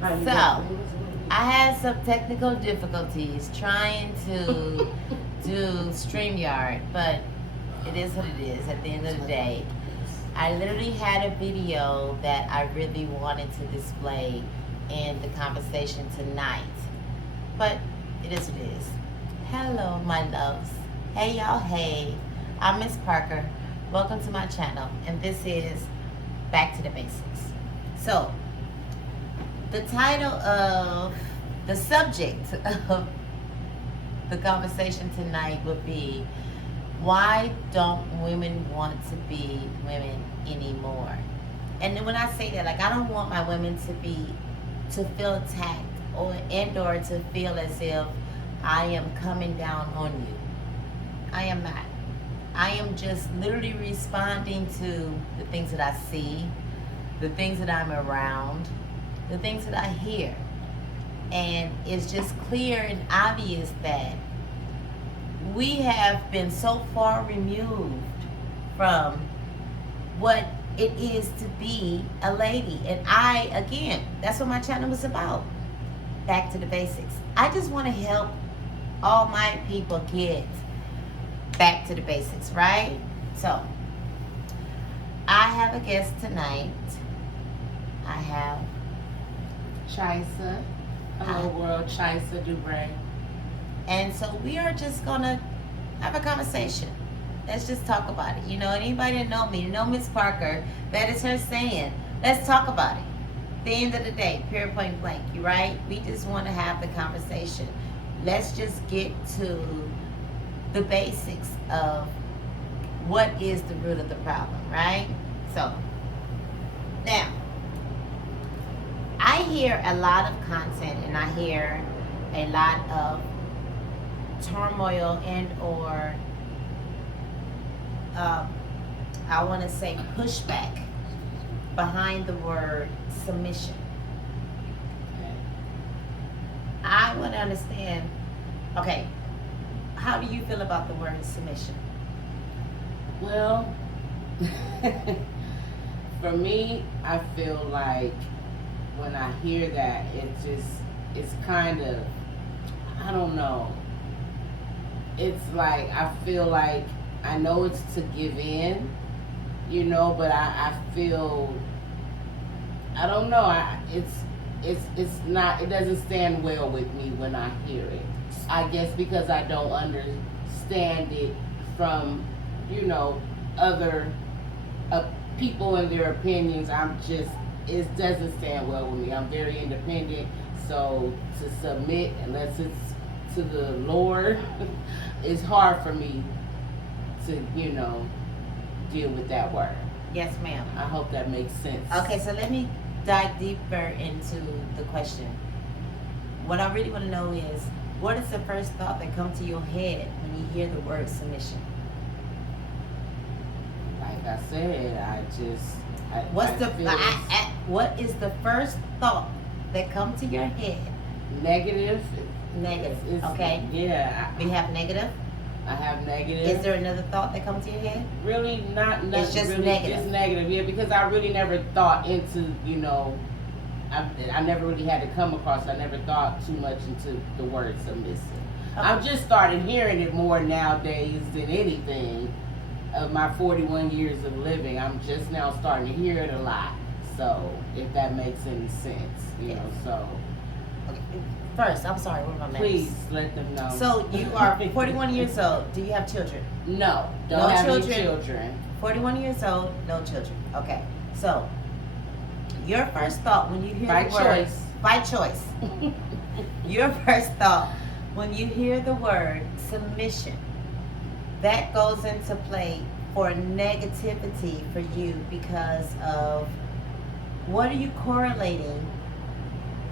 So, I had some technical difficulties trying to do StreamYard, but it is what it is at the end of the day. I literally had a video that I really wanted to display in the conversation tonight, but it is what it is. Hello, my loves. Hey, y'all. Hey, I'm Miss Parker. Welcome to my channel, and this is Back to the Basics. So, the title of the subject of the conversation tonight would be, why don't women want to be women anymore? And then when I say that, like, I don't want my women to feel attacked or to feel as if I am coming down on you. I am not. I am just literally responding to the things that I see, the things that I'm around, the things that I hear. And it's just clear and obvious that we have been so far removed from what it is to be a lady. And again, that's what my channel was about. Back to the basics. I just want to help all my people get back to the basics, right? So, I have a guest tonight. I have Chisa. Hello, world. Chisa Dubray. And so we are just gonna have a conversation. Let's just talk about it. You know, anybody that know me, know Miss Parker, that is her saying, let's talk about it. At the end of the day, period, point blank, you right? We just want to have the conversation. Let's just get to the basics of what is the root of the problem, right? So, now, I hear a lot of content and I hear a lot of turmoil and or I want to say pushback behind the word submission. I want to understand, okay, how do you feel about the word submission? Well, for me, I feel like when I hear that, it's kind of, I don't know. It's like, I feel like, I know it's to give in, you know, but I feel, I don't know, it's not, it doesn't stand well with me when I hear it. I guess because I don't understand it from, you know, other people and their opinions. It doesn't stand well with me. I'm very independent, so to submit, unless it's to the Lord, it's hard for me to, you know, deal with that word. Yes, ma'am. I hope that makes sense. Okay, so let me dive deeper into the question. What I really want to know is, what is the first thought that comes to your head when you hear the word submission? Like I said, what is the first thought that comes to your head? Negative. Negative. Okay. Yeah. We have negative. I have negative. Is there another thought that comes to your head? Really not. It's just really, negative. Just negative. Yeah, because I really never thought into, you know, I never really had to come across. I never thought too much into the word submissive. Okay. I've just started hearing it more nowadays than anything. Of my 41 years of living, I'm just now starting to hear it a lot. So, if that makes any sense, you know, so. Okay. First, I'm sorry, what am I mad? Please let them know. So, you are 41 years old. Do you have children? No, don't no have children. any children. 41 years old, no children. Okay. So, your first thought when you hear by the word... choice. By choice. Your first thought when you hear the word submission, that goes into play for negativity for you because of what are you correlating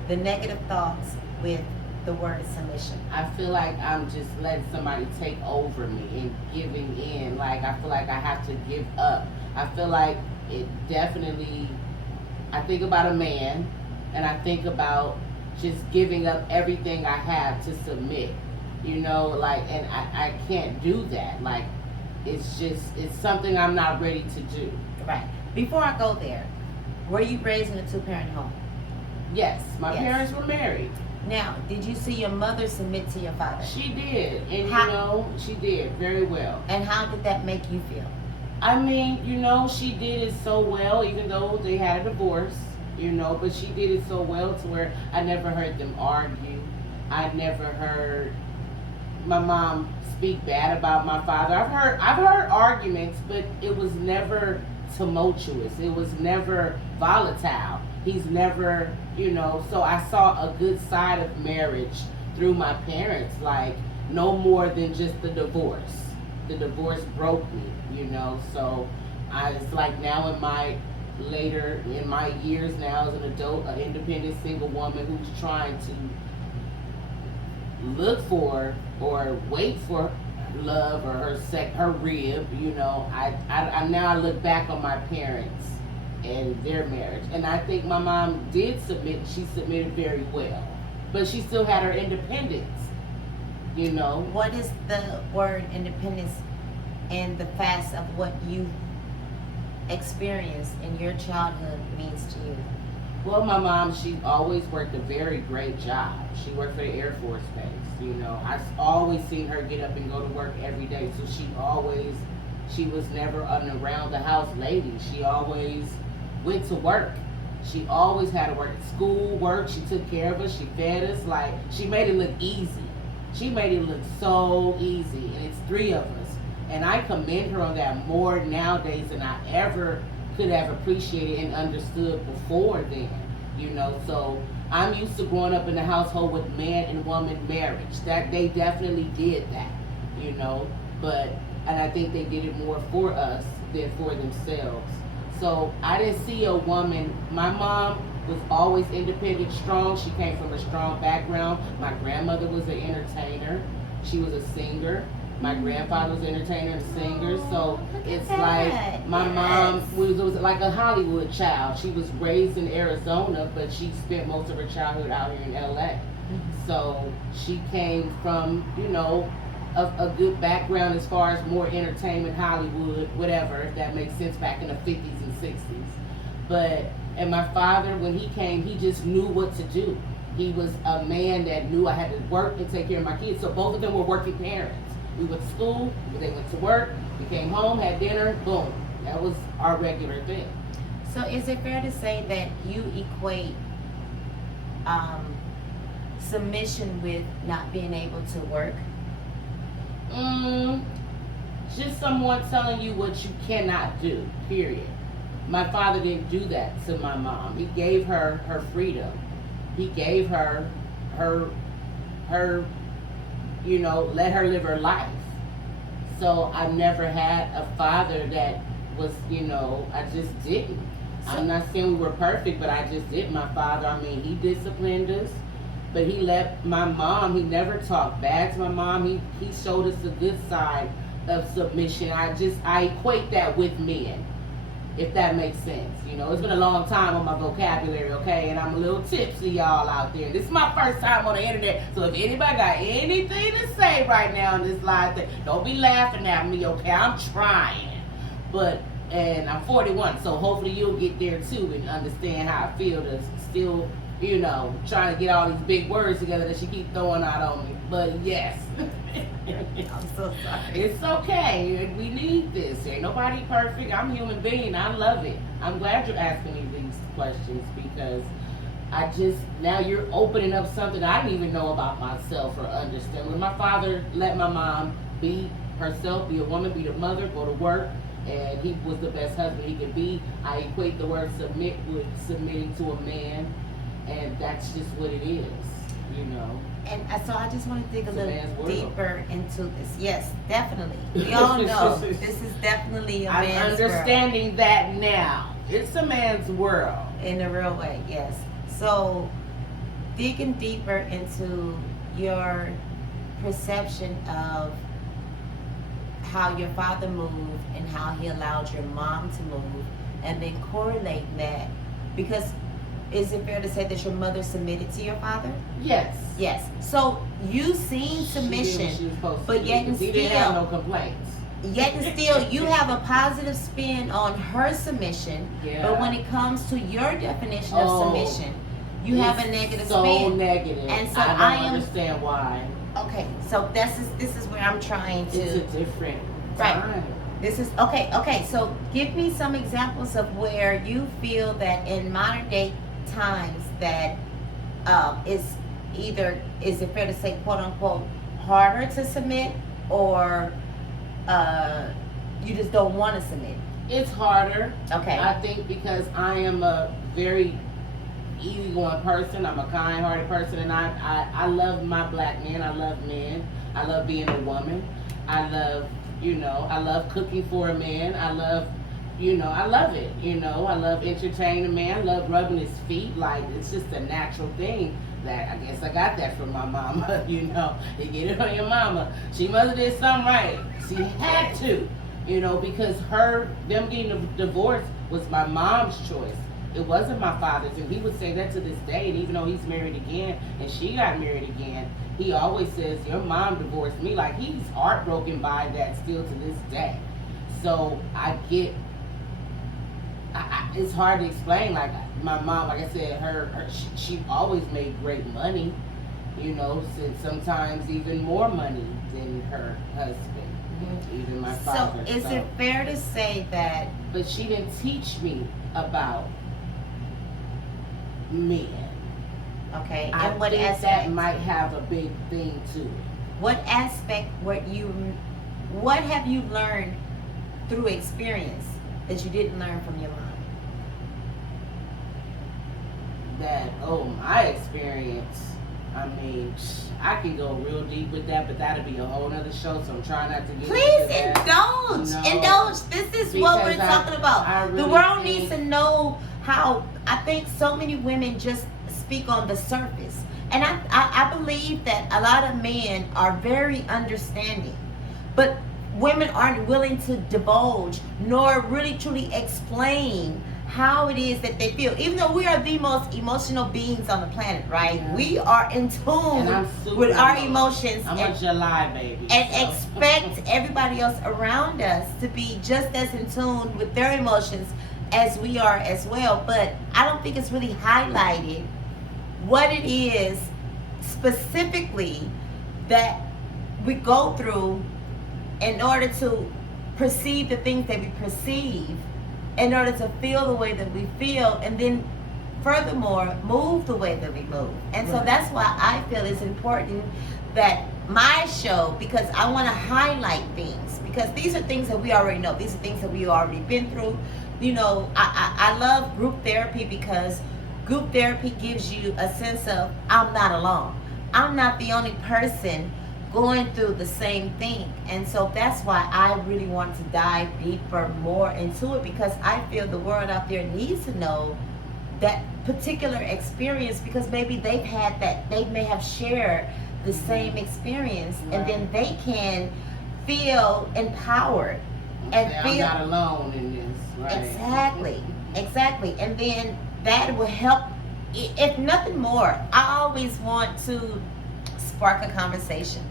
the negative thoughts with the word submission? I feel like I'm just letting somebody take over me and giving in. Like, I feel like I have to give up. I feel like it definitely, I think about a man and I think about just giving up everything I have to submit. You know, like, and I can't do that. Like, it's something I'm not ready to do. Right. Before I go there, were you raised in a two-parent home? Yes, my Yes. parents were married. Now, did you see your mother submit to your father? She did, and How- you know, she did very well. And how did that make you feel? I mean, you know, she did it so well, even though they had a divorce, you know, but she did it so well to where I never heard them argue. I never heard my mom speak bad about my father. I've heard arguments, but it was never tumultuous. It was never volatile. He's never, you know, so I saw a good side of marriage through my parents, like no more than just the divorce. The divorce broke me, you know, so it's like now in my years now as an adult, an independent single woman who's trying to look for or wait for love or her rib, you know, I now I look back on my parents and their marriage, and I think my mom did submit. She submitted very well, but she still had her independence, you know. What is the word independence and the facts of what you experienced in your childhood means to you? Well, my mom, she always worked a very great job. She worked for the Air Force Base, you know. I always seen her get up and go to work every day, so she was never an around the house lady. She always went to work. She always had to work. School, work, she took care of us, she fed us, like, she made it look easy. She made it look so easy, and it's 3 of us. And I commend her on that more nowadays than I ever could have appreciated and understood before then, you know. So I'm used to growing up in a household with man and woman marriage. That they definitely did that, you know. And I think they did it more for us than for themselves. So I didn't see a woman. My mom was always independent, strong. She came from a strong background. My grandmother was an entertainer. She was a singer. My grandfather was an entertainer and a singer. So it's like my mom was like a Hollywood child. She was raised in Arizona, but she spent most of her childhood out here in LA. So she came from, you know, a good background as far as more entertainment, Hollywood, whatever, if that makes sense, back in the 50s and 60s. And my father, when he came, he just knew what to do. He was a man that knew I had to work and take care of my kids. So both of them were working parents. We went to school, they went to work, we came home, had dinner, boom. That was our regular thing. So is it fair to say that you equate submission with not being able to work? Just someone telling you what you cannot do, period. My father didn't do that to my mom. He gave her her freedom. He gave her you know, let her live her life. So I never had a father that was, you know, I just didn't. I'm not saying we were perfect, but I just didn't. My father, I mean, he disciplined us, but he let my mom, he never talked bad to my mom. He showed us the good side of submission. I equate that with men, if that makes sense. You know, it's been a long time on my vocabulary, okay? And I'm a little tipsy, y'all out there. This is my first time on the internet, so if anybody got anything to say right now in this live thing, don't be laughing at me, okay? I'm trying. And I'm 41, so hopefully you'll get there too and understand how I feel to still, you know, trying to get all these big words together that she keep throwing out on me. But yes. I'm so sorry. It's okay. We need this. Ain't nobody perfect. I'm a human being. I love it. I'm glad you're asking me these questions because now you're opening up something I didn't even know about myself or understand. When my father let my mom be herself, be a woman, be the mother, go to work, and he was the best husband he could be, I equate the word submit with submitting to a man, and that's just what it is, you know. And so I just want to dig a It's a man's little world. deeper into this. Yes, definitely. We all know this is definitely a man's I'm understanding that now. It's a man's world. In a real way, yes. So digging deeper into your perception of how your father moved and how he allowed your mom to move, and then correlate that, because is it fair to say that your mother submitted to your father? Yes. Yes. So you seen submission, She was supposed to but do, yet and 'cause he didn't have still- no complaints. yet and still you have a positive spin on her submission. Yeah. But when it comes to your definition of Oh. submission, You have a negative so spin. negative. And so I don't am understand why. okay. So this is where I'm trying to. It's a different Right. time. This is okay. Okay, so give me some examples of where you feel that in modern day times that is it fair to say, quote unquote, harder to submit, or you just don't want to submit? It's harder. Okay. I think because I am a very easygoing person. I'm a kind-hearted person, and I love my black men. I love men. I love being a woman. I love, I love cooking for a man. I love, I love it. I love entertaining a man. I love rubbing his feet. Like, it's just a natural thing that I guess I got that from my mama. You get it from your mama. She must have did something right. She had to, because them getting a divorce was my mom's choice. It wasn't my father's, and he would say that to this day. And even though he's married again and she got married again, he always says, your mom divorced me. Like, he's heartbroken by that still to this day. So I get, it's hard to explain. Like, my mom, like I said, she always made great money, since sometimes even more money than her husband, even my father. So is it fair to say that? But she didn't teach me about men. Okay, I and what think aspect? that might have a big thing to it. What aspect what have you learned through experience that you didn't learn from your mom? My experience, I can go real deep with that, but that'll be a whole nother show, so I'm trying not to get Please into that. indulge. This is what we're talking about. Really the world needs to know how. I think so many women just speak on the surface, and I believe that a lot of men are very understanding, but women aren't willing to divulge nor really truly explain how it is that they feel. Even though we are the most emotional beings on the planet, right? Yeah. We are in tune with our emotions. I'm a July baby. And expect everybody else around us to be just as in tune with their emotions as we are as well. But I don't think it's really highlighted what it is specifically that we go through in order to perceive the things that we perceive, in order to feel the way that we feel, and then furthermore move the way that we move. And so that's why I feel it's important that my show, because I want to highlight things, because these are things that we already know. These are things that we've already been through. I love group therapy because group therapy gives you a sense of, I'm not alone. I'm not the only person going through the same thing. And so that's why I really want to dive deeper more into it, because I feel the world out there needs to know that particular experience, because maybe they've had that, they may have shared the same experience, and then they can feel empowered and feel I'm not alone in this. Right? Exactly. And then that will help. If nothing more, I always want to spark a conversation,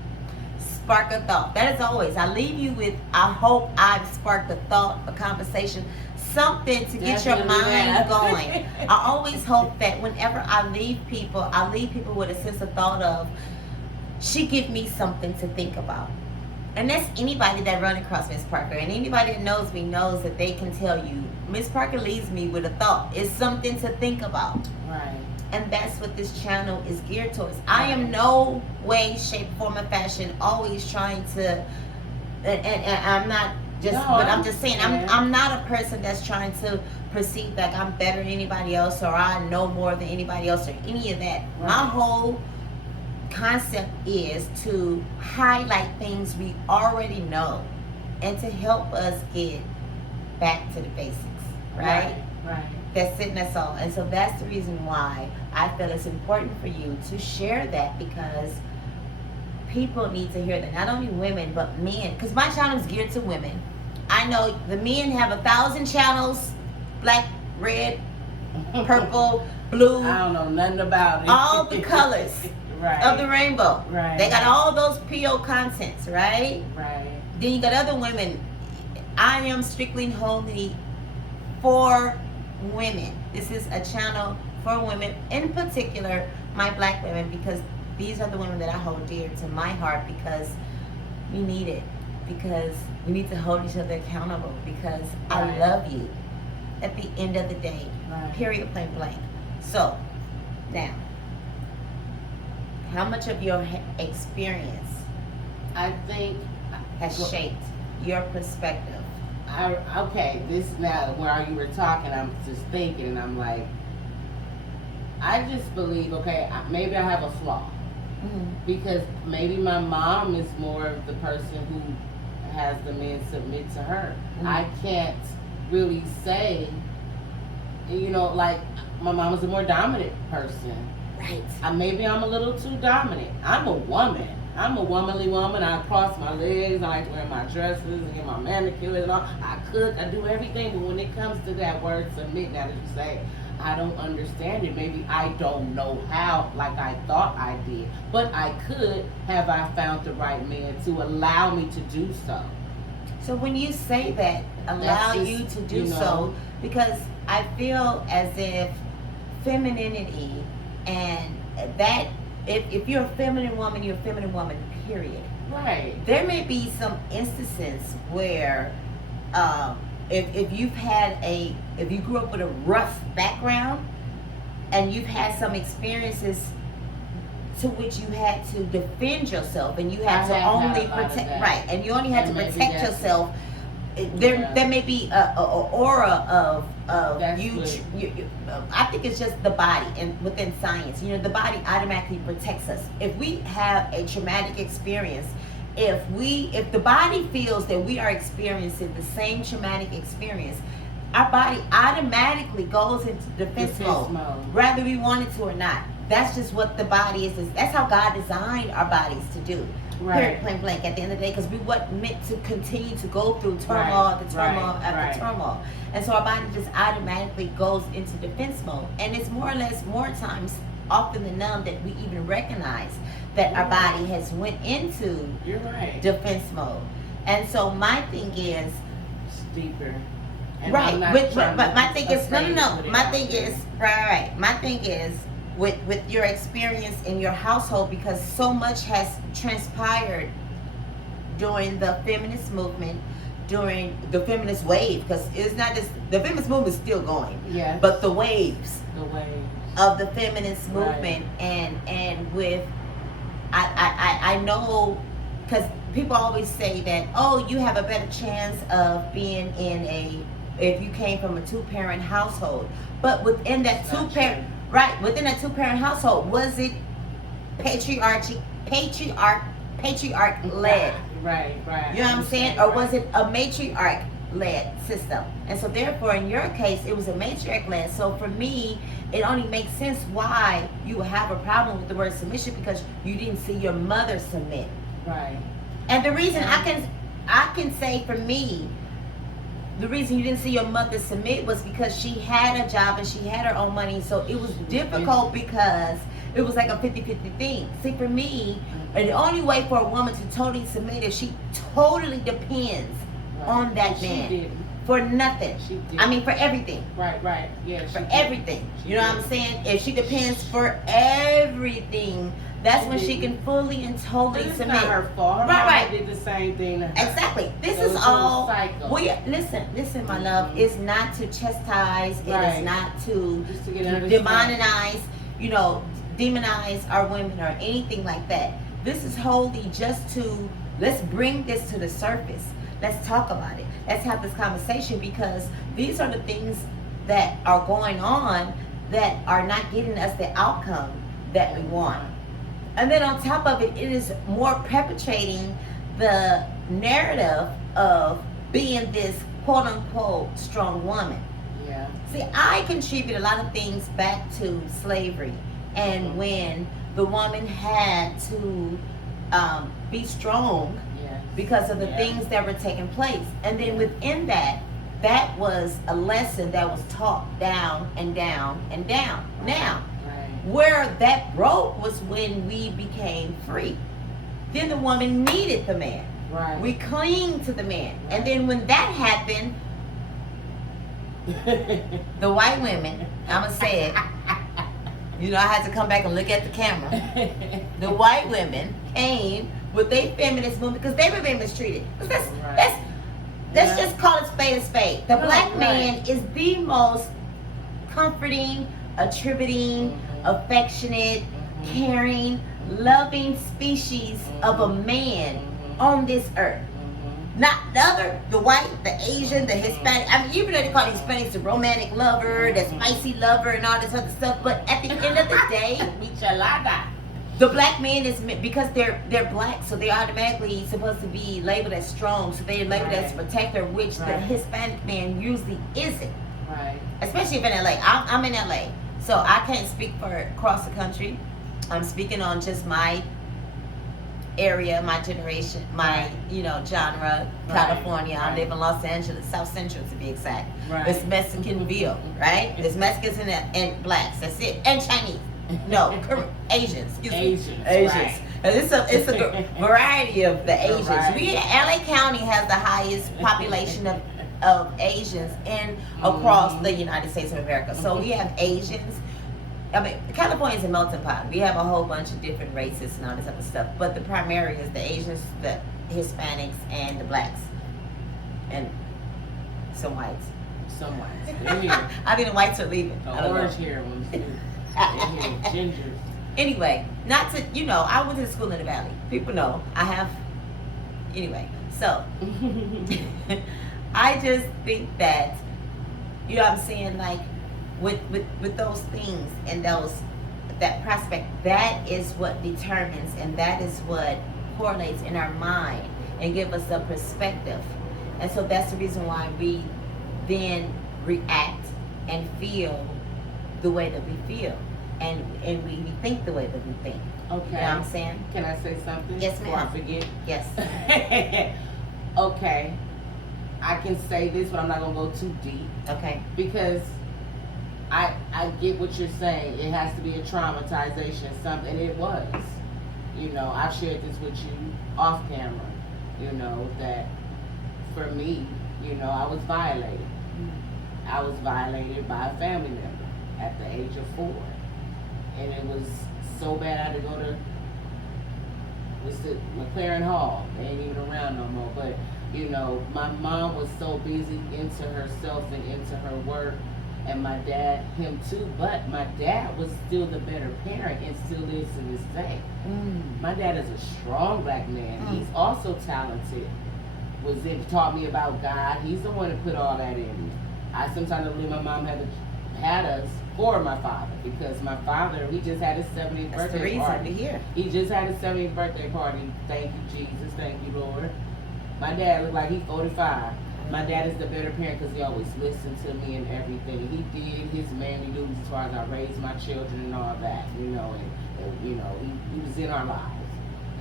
spark a thought. That is always, I leave you with, I hope I've sparked a thought, a conversation, something to get your mind going. I always hope that whenever I leave people with a sense of thought of, she give me something to think about. And that's anybody that run across Miss Parker, and anybody that knows me knows that they can tell you, Miss Parker leaves me with a thought. It's something to think about. Right. And that's what this channel is geared towards. I am no way, shape, form, or fashion always trying to, and I'm not just, but I'm just saying, I'm not a person that's trying to perceive like I'm better than anybody else, or I know more than anybody else, or any of that. Right. My whole concept is to highlight things we already know and to help us get back to the basics, right? That's it, and that's all. And so that's the reason why I feel it's important for you to share that, because people need to hear that. Not only women, but men, because my channel is geared to women. I know the men have 1,000 channels, black, red, purple, blue. I don't know nothing about it. All the colors. Right. Of the rainbow. Right. They got all those PO contents, right? Right. Then you got other women. I am strictly and wholly for women. This is a channel for women, in particular, my black women, because these are the women that I hold dear to my heart, because we need it. Because we need to hold each other accountable, because I Right. love you at the end of the day. Right. Period, plain blank. So, now, how much of your experience I think has shaped your perspective? okay, this now while you were talking, I'm just thinking, and I'm like, I just believe, okay, maybe I have a flaw, because maybe my mom is more of the person who has the men submit to her. I can't really say, like my mom is a more dominant person. Right. Maybe I'm a little too dominant. I'm a woman. I'm a womanly woman. I cross my legs. I like wearing my dresses and get my manicure and all. I cook. I do everything. But when it comes to that word submit, now that you say, I don't understand it. Maybe I don't know how like I thought I did. But I could have I found the right man to allow me to do so. So when you say that, allow That's you just, to do so, because I feel as if femininity and that, if you're a feminine woman, you're a feminine woman, period. Right. There may be some instances where if you grew up with a rough background and you've had some experiences to which you had to defend yourself, and you had to only protect, right, and you only had to protect yourself. There may be a aura of you. I think it's just the body, and within science, the body automatically protects us. If we have a traumatic experience, if the body feels that we are experiencing the same traumatic experience, our body automatically goes into defense mode, whether we want it to or not. That's just what the body is. That's how God designed our bodies to do. Right. Period, plain blank, at the end of the day, because we weren't meant to continue to go through turmoil after turmoil after turmoil. And so our body just automatically goes into defense mode. And it's more or less, more times, often than none, that we even recognize that our body has went into defense mode. And so my thing is, it's deeper. And right, but my thing is, no. My thing is, right. My thing is, with your experience in your household, because so much has transpired during the feminist movement, during the feminist wave, because it's not just, the feminist movement is still going, but the waves of the feminist movement, and with, I know, because people always say that, oh, you have a better chance of being if you came from a two-parent household, but within that within a two-parent household, was it patriarch led? Right. You know what I'm saying? Or was it a matriarch led system? And so therefore, in your case, it was a matriarch led. So for me, it only makes sense why you would have a problem with the word submission, because you didn't see your mother submit. Right. And the reason I can say, for me, the reason you didn't see your mother submit was because she had a job and she had her own money. So it was difficult because it was like a 50-50 thing. See, for me, the only way for a woman to totally submit is she totally depends on that man for nothing. I mean, for everything. Right. Yeah. For everything. You know what I'm saying? If she depends for everything, that's when she can fully and totally submit. It's not her fault. Her mom did the same thing to her. Exactly. This is all. Listen, my love. It's not to chastise. It is not to demonize. Demonize our women or anything like that. This is wholly just to, let's bring this to the surface. Let's talk about it. Let's have this conversation, because these are the things that are going on that are not getting us the outcome that we want. And then on top of it, it is more perpetuating the narrative of being this quote-unquote strong woman. Yeah. See, I contribute a lot of things back to slavery, and when the woman had to be strong because of the things that were taking place. And then within that was a lesson that was taught down and down and down. Now, where that broke was when we became free. Then the woman needed the man. We cling to the man. And then when that happened, The white women, I'ma say it. You know, I had to come back and look at the camera. The white women came with their feminist movement because they were being mistreated. Let's just call it spade a spade. The black man is the most comforting, attributing, affectionate, caring, loving species of a man on this earth. Not the other, the white, the Asian, the Hispanic. I mean, even though they call the Hispanics the romantic lover, the spicy lover, and all this other stuff, but at the end of the day, Michelada. the black man is, because they're black, so they're automatically supposed to be labeled as strong, so they're labeled as protector, which the Hispanic man usually isn't. Right. Especially if in LA. I'm in LA, so I can't speak for across the country. I'm speaking on just my area, my generation, my genre, California. I live in Los Angeles, South Central to be exact. Right. It's Mexicanville, right? There's Mexicans and blacks. That's it, and Chinese. No, Asians. Excuse me. Asians. Right. And it's a variety of the Asians. Variety. LA County has the highest population of Asians across the United States of America. So we have Asians. I mean, California is a melting pot. We have a whole bunch of different races and all this other stuff. But the primary is the Asians, the Hispanics, and the blacks. And some whites. Some whites. They're here. I mean, the whites are leaving. The orange hair ones too. They're here. Ginger. Anyway, not to, I went to school in the Valley. People know. I have, anyway. So, I just think that, you know what I'm saying, like, with those things and that prospect, that is what determines and that is what correlates in our mind and give us a perspective. And so that's the reason why we then react and feel the way that we feel. And we think the way that we think. Okay. You know what I'm saying? Can I say something? Yes, Before ma'am. I forget? Yes. Okay. I can say this, but I'm not gonna go too deep Okay. because I get what you're saying. It has to be a traumatization, something, and it was. I've shared this with you off camera. That for me, I was violated. I was violated by a family member at the age of 4, and it was so bad I had to go to McLaren Hall. They ain't even around no more, but my mom was so busy into herself and into her work, and my dad, him too, but my dad was still the better parent and still is to this day. My dad is a strong black man. He's also talented. Taught me about God. He's the one that put all that in me. I sometimes believe my mom had us for my father, because my father, he just had his 70th That's the birthday reason party. to hear. He just had his 70th birthday party. Thank you, Jesus. Thank you, Lord. My dad looked like he's 45. My dad is the better parent because he always listened to me and everything. He did his manly duties as far as I raised my children and all that, and he was in our lives.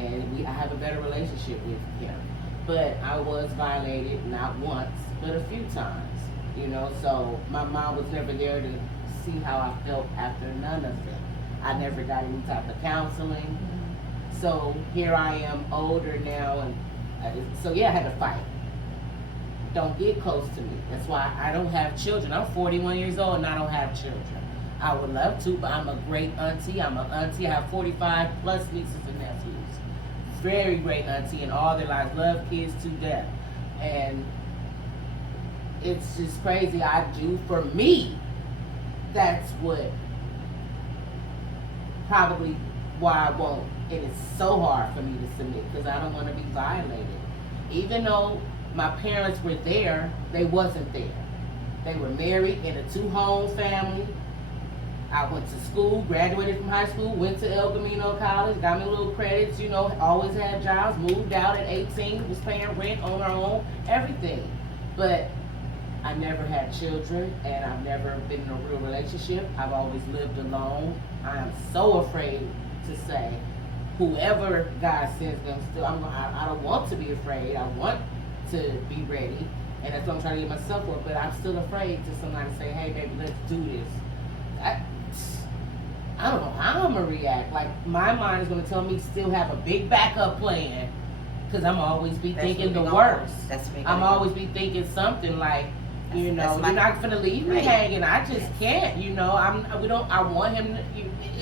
And I have a better relationship with him. But I was violated not once, but a few times. So my mom was never there to see how I felt after none of it. I never got any type of counseling. So here I am, older now, and I had to fight. Don't get close to me. That's why I don't have children. I'm 41 years old and I don't have children. I would love to, but I'm a great auntie. I have 45 plus nieces and nephews. Very great auntie in all their lives. Love kids to death. And it's just crazy. For me, that's what probably why I won't. And it's so hard for me to submit because I don't want to be violated. Even though my parents were there, they wasn't there. They were married in a 2-home family. I went to school, graduated from high school, went to El Camino College, got me little credits, always had jobs, moved out at 18, was paying rent on our own, everything. But I never had children, and I've never been in a real relationship. I've always lived alone. I am so afraid to say, whoever God sends them, I don't want to be afraid. I want to be ready, and that's what I'm trying to get myself for. But I'm still afraid to somebody say, "Hey, baby, let's do this." I don't know how I'm gonna react. Like, my mind is gonna tell me still have a big backup plan, because I'm always be thinking the worst. I'm always be thinking something like, You know, you're not gonna leave me hanging. I just can't. You know, I want him.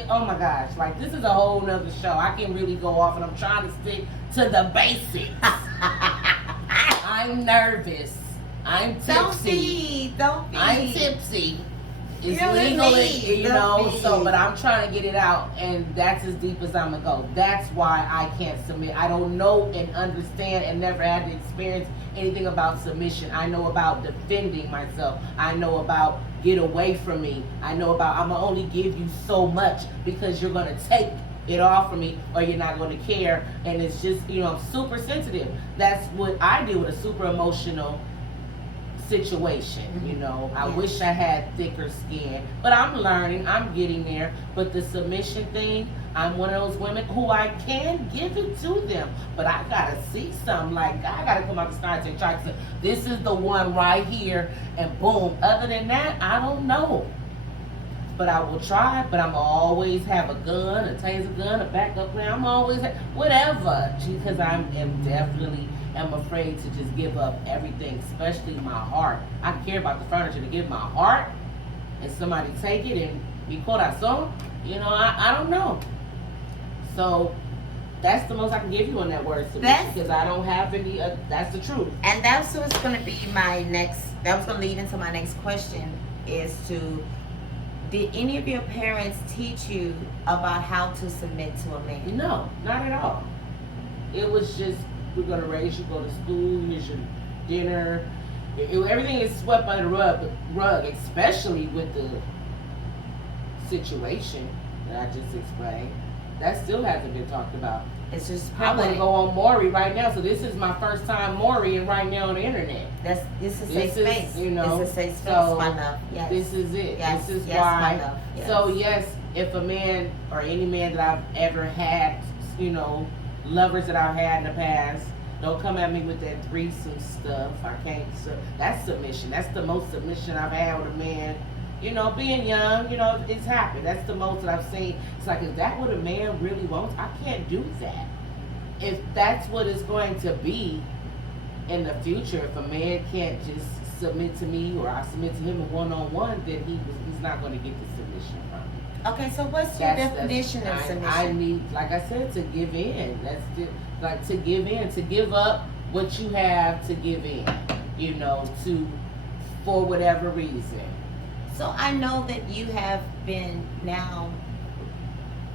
Oh my gosh, like this is a whole nother show. I can really go off, and I'm trying to stick to the basics. I'm nervous. I'm tipsy. Don't be. I'm tipsy. It's You're legally, you know, be. so, but I'm trying to get it out, and that's as deep as I'm gonna go. That's why I can't submit. I don't know and understand and never had to experience anything about submission. I know about defending myself. I know about get away from me. I know about I'm gonna only give you so much because you're gonna take it off from me or you're not gonna care. And it's just, you know, I'm super sensitive. That's what I deal with, a super emotional situation. You know, I wish I had thicker skin, but I'm learning, I'm getting there. But the submission thing, I'm one of those women who I can give it to them, but I gotta see something. Like, I gotta come out the sky and try to say, this is the one right here, and boom. Other than that, I don't know. But I will try, but I'm always have a gun, a taser gun, a backup plan. I'm always, whatever, because I am definitely afraid to just give up everything, especially my heart. I care about the furniture to give my heart, and somebody take it and be corazón. You know, I don't know. So that's the most I can give you on that word submission, because I don't have any. That's the truth. And that's what's going to be my next. That was going to lead into my next question: is to, did any of your parents teach you about how to submit to a man? No, not at all. It was just, we're going to raise you, go to school, here's your dinner. Everything is swept under the rug, especially with the situation that I just explained. That still hasn't been talked about. It's just I want to go on Maury right now, so this is my first time Maurying right now on the internet. This is a safe space. You know, it's a safe space, so my love. Yes. This is it. Yes. This is yes, why. my love. Yes. So yes, if a man or any man that I've ever had, you know, lovers that I've had in the past, don't come at me with that threesome stuff. I can't. That's submission. That's the most submission I've had with a man. You know, being young, you know, it's happened. That's the most that I've seen. It's like, is that what a man really wants? I can't do that. If that's what it's going to be in the future, if a man can't just submit to me or I submit to him one-on-one, then he's not going to get the submission from me. Okay, so what's your definition of submission? I need, like I said, to give in. Like to give in, to give up what you have to give in, you know, for whatever reason. So I know that you have been now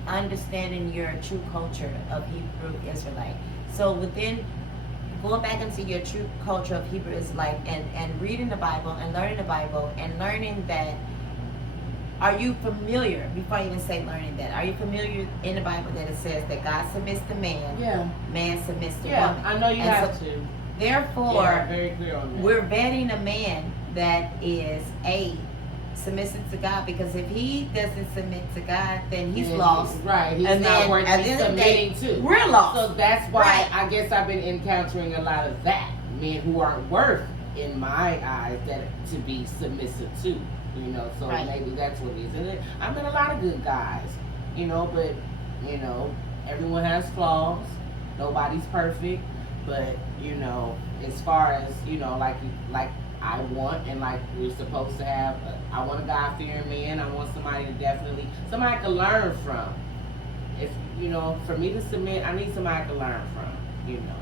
understanding your true culture of Hebrew Israelite. So within going back into your true culture of Hebrew Israelite and reading the Bible and learning that, are you familiar, before I even say learning that, are you familiar in the Bible that it says that God submits to man, man submits to woman? I know you have to. Therefore, very clear on that. We're vetting a man that is submissive to God, because if he doesn't submit to God, then he's lost. Right, he's and not then, worth at the end of the day, submitting to. We're lost. So that's why Right. I guess I've been encountering a lot of that. Men who aren't worth, in my eyes, that to be submissive to. You know, so Right. maybe that's what it is. And I met a lot of good guys, you know, but, you know, everyone has flaws. Nobody's perfect. But, you know, as far as, you know, like I want and like we're supposed to have, I want a God-fearing man. I want somebody somebody I can learn from. If, you know, for me to submit, I need somebody I can learn from, you know.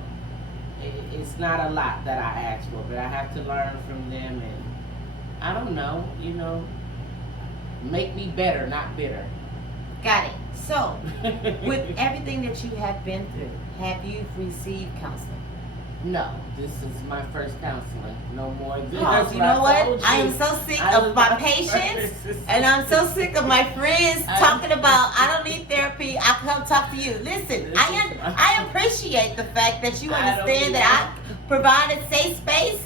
It's not a lot that I ask for, but I have to learn from them, and I don't know, you know, make me better, not bitter. Got it. So, with everything that you have been through, have you received counseling? No, this is my first counseling. No more. Oh, you know what? I am so sick of my patients, and I'm so sick of my friends talking about, I don't need therapy, I come talk to you. Listen, I appreciate the fact that you understand that I provide a safe space,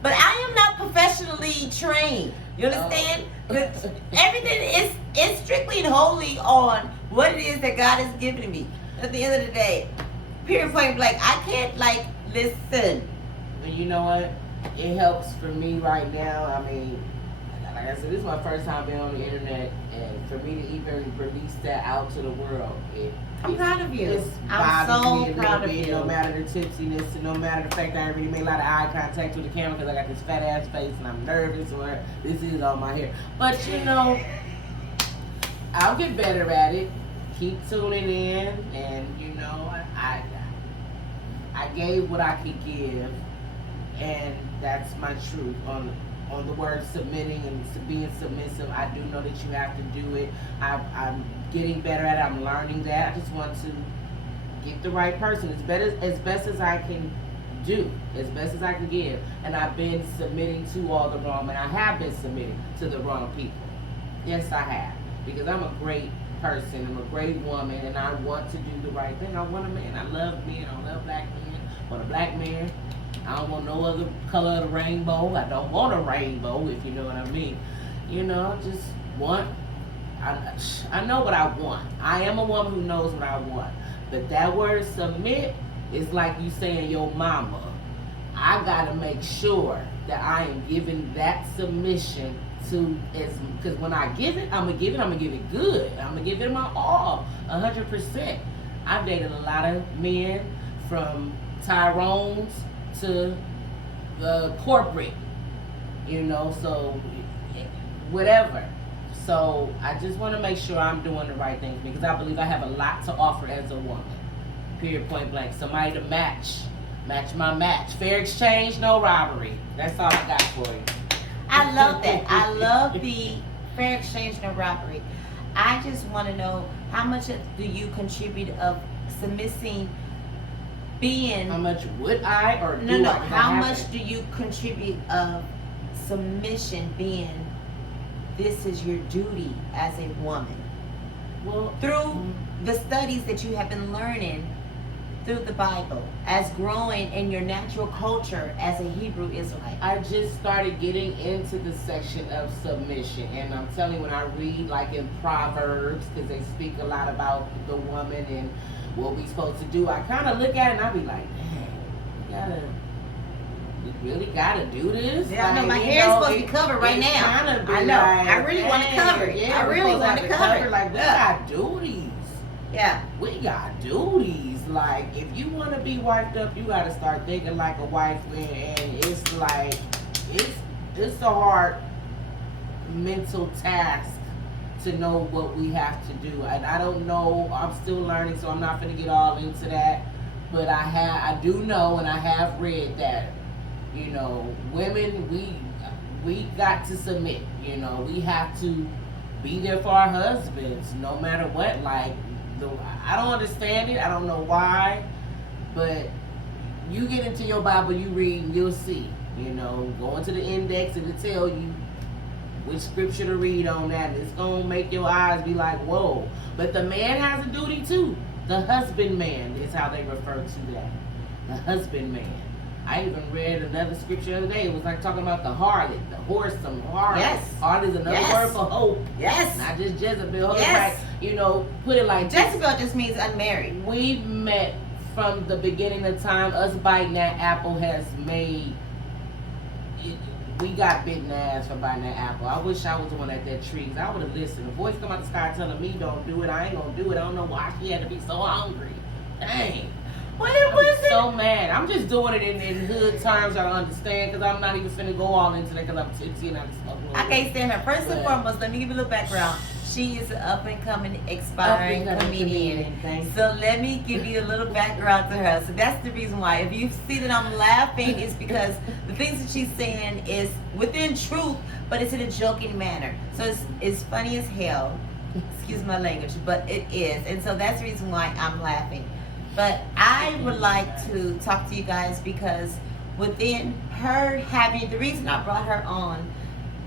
but I am not professionally trained. You understand? Everything is strictly and wholly on what it is that God has given me. At the end of the day, period, point blank, I can't listen. But you know what? It helps for me right now. I mean, like like I said, this is my first time being on the internet, and for me to even release that out to the world, I'm proud of you. It's I'm bothers so me a proud little of bit, you. no matter the tipsiness, and no matter the fact that I already made a lot of eye contact with the camera because I got this fat ass face and I'm nervous or this is all my hair. But you know, I'll get better at it. Keep tuning in, and you know, I gave what I could give, and that's my truth on the word submitting and being submissive. I do know that you have to do it. I'm getting better at it. I'm learning that. I just want to get the right person as best as I can do, as best as I can give. And I've been submitting to all the wrong, and I have been submitting to the wrong people. Yes, I have, because I'm a great person. I'm a great woman, and I want to do the right thing. I want a man. I love men. I love black men. I want a black man. I don't want no other color of the rainbow. I don't want a rainbow, if you know what I mean. You know, just want. I know what I want. I am a woman who knows what I want. But that word submit is like you saying your mama. I gotta make sure that I am giving that submission to because when I give it, I'm gonna give it good. I'm gonna give it my all, 100%. I've dated a lot of men from Tyrone's to the corporate, you know, so whatever. So I just want to make sure I'm doing the right thing because I believe I have a lot to offer as a woman. Period, point blank. Somebody to match my match. Fair exchange, no robbery. That's all I got for you. I love that. I love the fair exchange, no robbery. I just want to know how much do you contribute of submitting being. How much would I or do No. I? How much do you contribute of submission being this is your duty as a woman? Well, Through the studies that you have been learning through the Bible, as growing in your natural culture as a Hebrew Israelite. I just started getting into the section of submission, and I'm telling you, when I read like in Proverbs, because they speak a lot about the woman and what we supposed to do, I kind of look at it and I be like, dang, we really gotta do this. Yeah, I know, Like, my you hair is know, supposed to be covered right it now. kinda be I know. like, I really want to dang, cover it. yeah, I we really supposed want to cover it. Like we Yeah. got duties. Yeah. We got duties. Like, if you want to be wiped up, you got to start thinking like a wife. And it's like, it's a hard mental task to know what we have to do. And I don't know. I'm still learning, so I'm not going to get all into that. But I do know, and I have read that, you know, women, we got to submit. You know, we have to be there for our husbands, no matter what. Like, I don't understand it. I don't know why, but you get into your Bible, you read, and you'll see. You know, go into the index and it'll tell you which scripture to read on that. And it's gonna make your eyes be like, whoa. But the man has a duty too. The husband man is how they refer to that. The husband man. I even read another scripture the other day. It was like talking about the harlot, the whoresome harlot. Yes. Harlot is another word for hope. Yes. Not just Jezebel. Yes. Like, you know, put it like Jezebel just means unmarried. we met from the beginning of time. Us biting that apple has made it, we got bitten ass for biting that apple. I wish I was the one at that tree, 'cause I would have listened. A voice come out the sky telling me don't do it. I ain't gonna do it. I don't know why she had to be so hungry. Dang. Well, it I'm wasn't. so mad. I'm just doing it in hood terms I understand, because I'm not even finna go all into that because I'm tipsy and I'm smoking. I can't stand her. First and But- foremost, let me give you a little background. She is an up and coming, aspiring comedian. Thank you. So let me give you a little background to her. So that's the reason why. If you see that I'm laughing, it's because the things that she's saying is within truth, but it's in a joking manner. So it's funny as hell. Excuse my language, but it is. And so that's the reason why I'm laughing. But I would like to talk to you guys because within her having, the reason I brought her on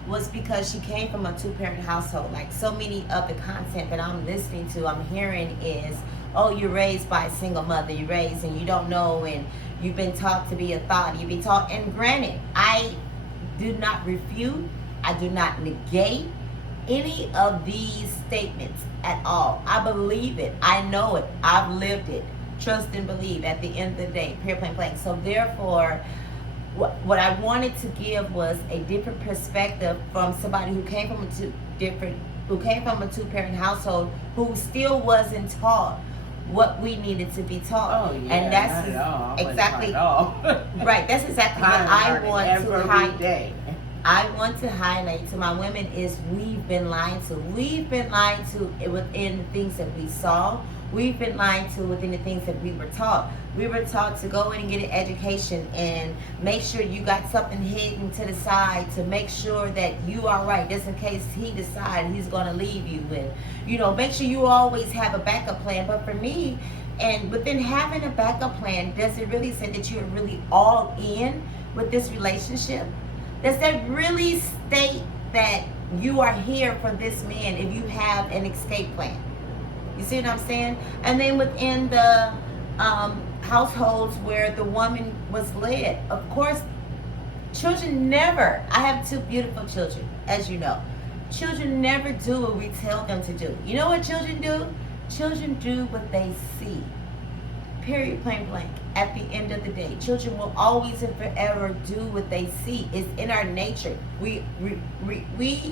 was because she came from a two-parent household. Like, so many of the content that I'm listening to, I'm hearing is, oh, you're raised by a single mother, you're raised and you don't know, and you've been taught to be a thought, you've been taught. And granted, I do not refute, I do not negate any of these statements at all. I believe it, I know it, I've lived it. Trust and believe at the end of the day, period, plain blank. So therefore, what I wanted to give was a different perspective from somebody who came from a two-parent household, who still wasn't taught what we needed to be taught. Oh yeah, and that's not at all. exactly At all. right. That's exactly what I want to highlight. Day. I want to highlight to my women is we've been lied to. We've been lied to within the things that we saw. We've been lied to within the things that we were taught. We were taught to go in and get an education and make sure you got something hidden to the side to make sure that you are right, just in case he decides he's going to leave you. And, make sure you always have a backup plan. But for me, and within having a backup plan, does it really say that you're really all in with this relationship? Does that really state that you are here for this man if you have an escape plan? You see what I'm saying? And then within the households where the woman was led, of course, children never, I have 2 beautiful children, as you know. Children never do what we tell them to do. You know what children do? Children do what they see. Period, plain blank. At the end of the day, children will always and forever do what they see. It's in our nature. We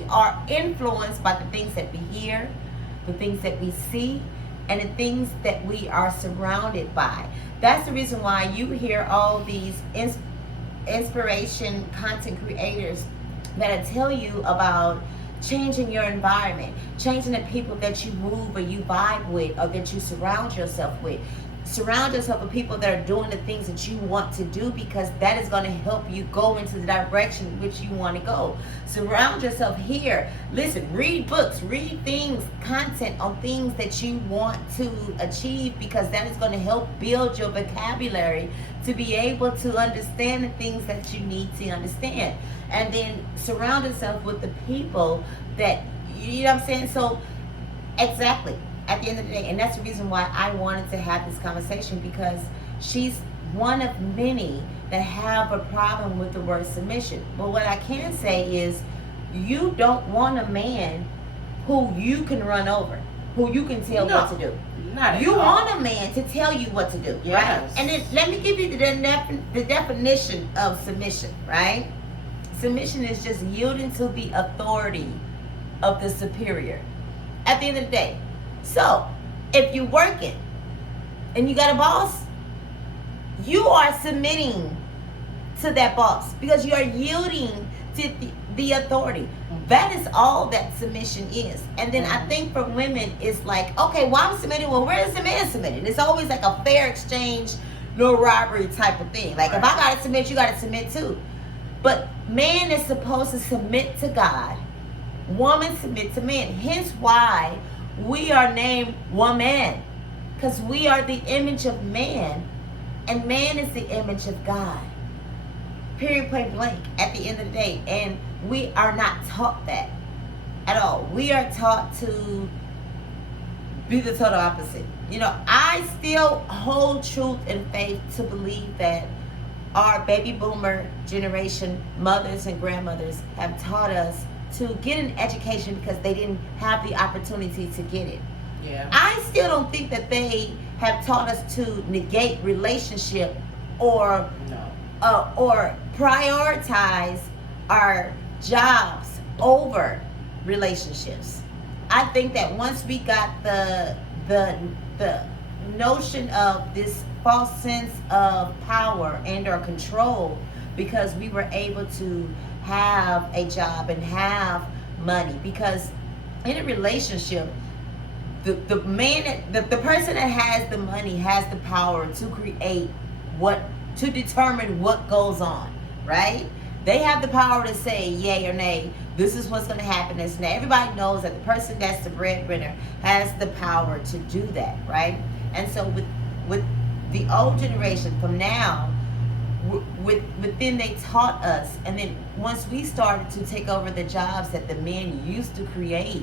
are influenced by the things that we hear, the things that we see, and the things that we are surrounded by. That's the reason why you hear all these inspiration content creators that tell you about changing your environment, changing the people that you move or you vibe with or that you surround yourself with. Surround yourself with people that are doing the things that you want to do, because that is going to help you go into the direction which you want to go. Surround yourself here. Listen, read books, read things, content on things that you want to achieve, because that is going to help build your vocabulary to be able to understand the things that you need to understand. And then surround yourself with the people that, you know what I'm saying? So, exactly. At the end of the day, and that's the reason why I wanted to have this conversation, because she's one of many that have a problem with the word submission. But what I can say is, you don't want a man who you can run over, who you can tell what to do. You want a man to tell you what to do, yes. Right? And then let me give you the definition of submission, right? Submission is just yielding to the authority of the superior. At the end of the day. So, if you're working and you got a boss, you are submitting to that boss because you are yielding to the authority. That is all that submission is. And then I think for women, it's like, okay, well, I'm submitting. Well, where is the man submitting? It's always like a fair exchange, no robbery type of thing. Like, if I got to submit, you got to submit too. But man is supposed to submit to God. Woman submit to man. Hence why we are named woman, because we are the image of man, and man is the image of God. Period, point blank, at the end of the day. And we are not taught that at all. We are taught to be the total opposite. I still hold truth and faith to believe that our baby boomer generation, mothers and grandmothers, have taught us to get an education because they didn't have the opportunity to get it. Yeah. I still don't think that they have taught us to negate relationship or prioritize our jobs over relationships. I think that once we got the notion of this false sense of power and or control, because we were able to have a job and have money, because in a relationship, the person that has the money has the power to create to determine what goes on, right? They have the power to say yay or nay, this is what's going to happen. And everybody knows that the person that's the breadwinner has the power to do that, right? And so with the old generation, from now, within they taught us, and then once we started to take over the jobs that the men used to create,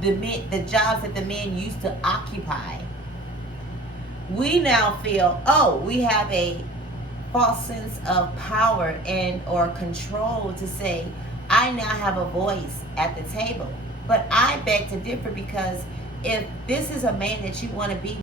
the jobs that the men used to occupy, we now feel, we have a false sense of power and or control to say, I now have a voice at the table. But I beg to differ, because if this is a man that you want to be